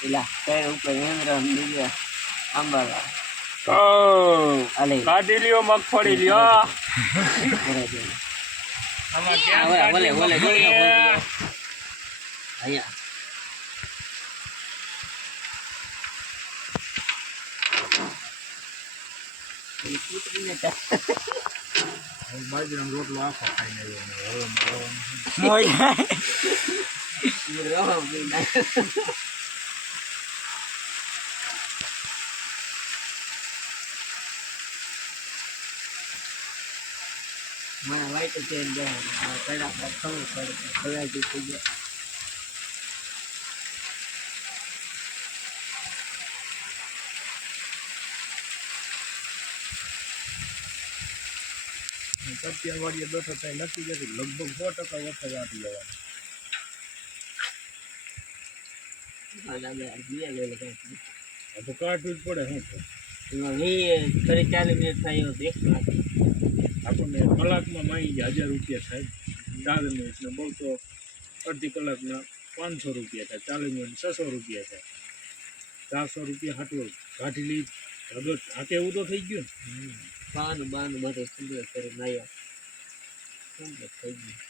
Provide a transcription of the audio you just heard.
પેલા કઈ ઉપર ઇન્દ્ર બીજા આંબાલા કાઢી લ્યો મગફળી લ્યો આમાં ક્યાં ઓલે ઓલે કાઢી? અહીંયા બાજરાનો રોટલો આખો ખાઈને મને વાઈટ ચેન દે પેલા ખબર પડે ખવડાવી થઈ જાય સત્યાન વાડીએ બેઠો ત્યાં નક્કી છે કે લગભગ 100% વરસાદ આપી જવાનો. આ તો કાઢવું જ પડે શું તો. ફરી 40 મિનિટ થાય એવો દેખતો આપણને કલાકમાં માઈ ગયા 1000 રૂપિયા થાય. 4 મિનિટને બહુ તો અડધી કલાકના 500 રૂપિયા થાય. 40 મિનિટ 600 રૂપિયા થાય. 400 રૂપિયા હાટવો કાઢી લઈ જગત હાથે એવું તો થઈ ગયું ને. બાનું બધું કમ્પ્લીટ કરી નાખ્યો કમ્પ્લીટ થઈ ગયું